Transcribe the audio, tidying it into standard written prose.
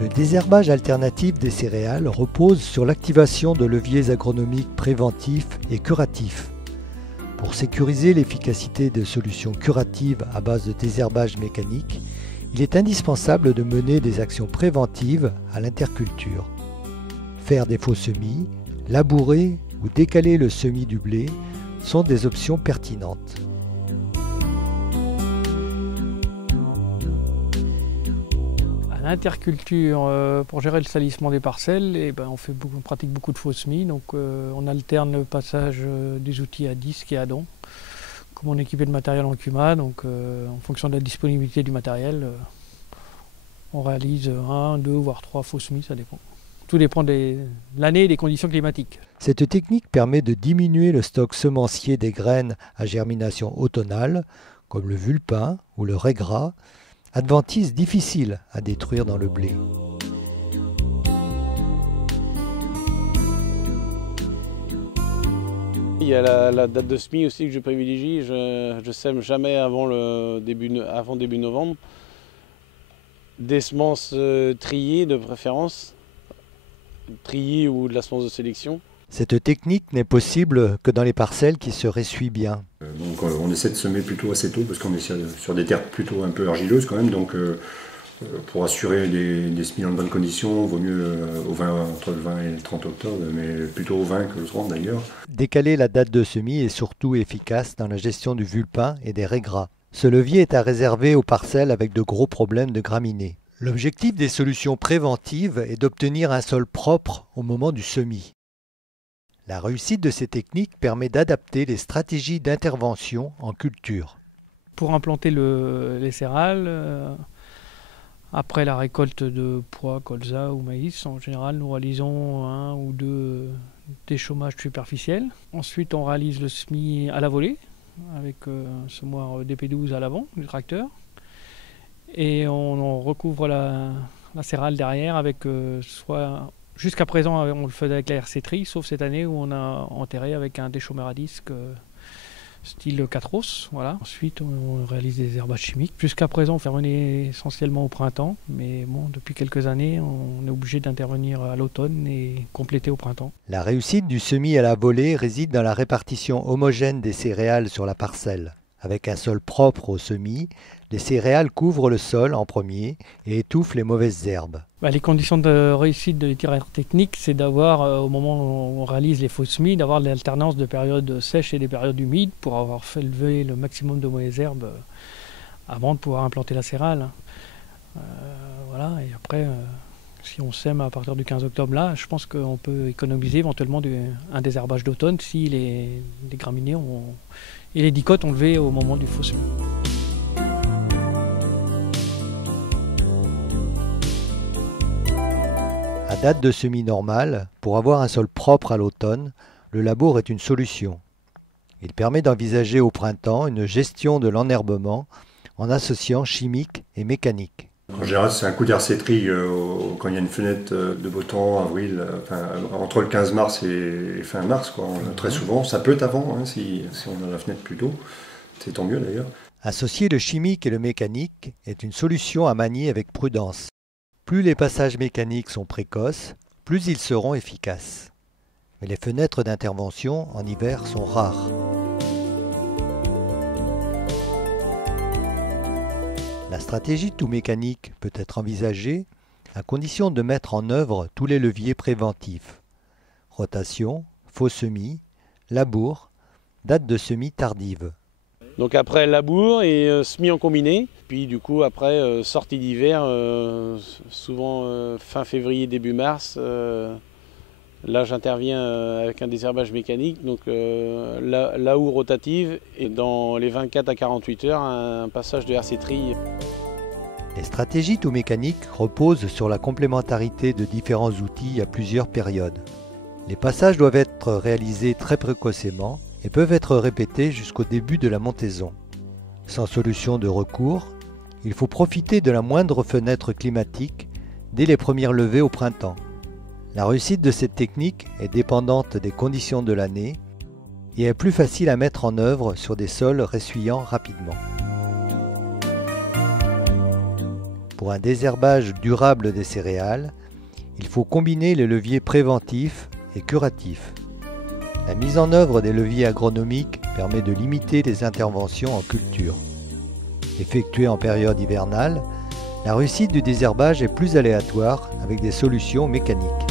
Le désherbage alternatif des céréales repose sur l'activation de leviers agronomiques préventifs et curatifs. Pour sécuriser l'efficacité de solutions curatives à base de désherbage mécanique, il est indispensable de mener des actions préventives à l'interculture. Faire des faux semis, labourer ou décaler le semis du blé sont des options pertinentes. À l'interculture, pour gérer le salissement des parcelles, on pratique beaucoup de faux semis. Donc on alterne le passage des outils à disque et à dents. Comme on est équipé de matériel en CUMA, donc en fonction de la disponibilité du matériel, on réalise 1, 2 voire 3 faux semis, ça dépend. Tout dépend de l'année et des conditions climatiques. Cette technique permet de diminuer le stock semencier des graines à germination automnale, comme le vulpin ou le régras, adventices difficiles à détruire dans le blé. Il y a la date de semis aussi que je privilégie. Je sème jamais avant début novembre. Des semences triées de préférence, triées ou de la semence de sélection. Cette technique n'est possible que dans les parcelles qui se ressuient bien. Donc on essaie de semer plutôt assez tôt parce qu'on est sur des terres plutôt un peu argileuses quand même. Donc pour assurer des semis dans de bonnes conditions, il vaut mieux entre le 20 et le 30 octobre, mais plutôt au 20 que le 30 d'ailleurs. Décaler la date de semis est surtout efficace dans la gestion du vulpin et des régras. Ce levier est à réserver aux parcelles avec de gros problèmes de graminées. L'objectif des solutions préventives est d'obtenir un sol propre au moment du semis. La réussite de ces techniques permet d'adapter les stratégies d'intervention en culture. Pour implanter les céréales, après la récolte de pois, colza ou maïs, en général nous réalisons 1 ou 2 déchômages superficiels. Ensuite on réalise le semis à la volée avec un semoir DP12 à l'avant du tracteur. Et on recouvre la céréale derrière avec soit... Jusqu'à présent, on le faisait avec la RC Tri, sauf cette année où on a enterré avec un déchômeur à disque style Catros. Voilà. Ensuite, on réalise des herbages chimiques. Jusqu'à présent, on intervenait essentiellement au printemps, mais bon, depuis quelques années, on est obligé d'intervenir à l'automne et compléter au printemps. La réussite du semis à la volée réside dans la répartition homogène des céréales sur la parcelle. Avec un sol propre au semis, les céréales couvrent le sol en premier et étouffent les mauvaises herbes. Les conditions de réussite de l'itinéraire technique, c'est d'avoir, au moment où on réalise les faux semis, d'avoir l'alternance de périodes sèches et des périodes humides pour avoir fait lever le maximum de mauvaises herbes avant de pouvoir implanter la céréale. Voilà, et après, si on sème à partir du 15 octobre, là, je pense qu'on peut économiser éventuellement un désherbage d'automne si les graminées et les dicotes ont levé au moment du faux semis. À date de semis normale, pour avoir un sol propre à l'automne, le labour est une solution. Il permet d'envisager au printemps une gestion de l'enherbement en associant chimique et mécanique. En général, c'est un coup d'RC-Tri quand il y a une fenêtre de beau temps, avril, entre le 15 mars et fin mars, quoi. Très souvent, ça peut être avant, hein, si on a la fenêtre plus tôt, c'est tant mieux d'ailleurs. Associer le chimique et le mécanique est une solution à manier avec prudence. Plus les passages mécaniques sont précoces, plus ils seront efficaces. Mais les fenêtres d'intervention en hiver sont rares. La stratégie tout mécanique peut être envisagée à condition de mettre en œuvre tous les leviers préventifs. Rotation, faux semis, labour, date de semis tardive. Donc après labour et semis en combiné. Puis du coup après sortie d'hiver, souvent fin février, début mars. Là j'interviens avec un désherbage mécanique, donc là où rotative, et dans les 24 à 48 heures, un passage de RC Tri. Les stratégies tout mécaniques reposent sur la complémentarité de différents outils à plusieurs périodes. Les passages doivent être réalisés très précocement et peuvent être répétés jusqu'au début de la montaison. Sans solution de recours, il faut profiter de la moindre fenêtre climatique dès les premières levées au printemps. La réussite de cette technique est dépendante des conditions de l'année et est plus facile à mettre en œuvre sur des sols ressuyant rapidement. Pour un désherbage durable des céréales, il faut combiner les leviers préventifs et curatifs. La mise en œuvre des leviers agronomiques permet de limiter les interventions en culture. Effectuée en période hivernale, la réussite du désherbage est plus aléatoire avec des solutions mécaniques.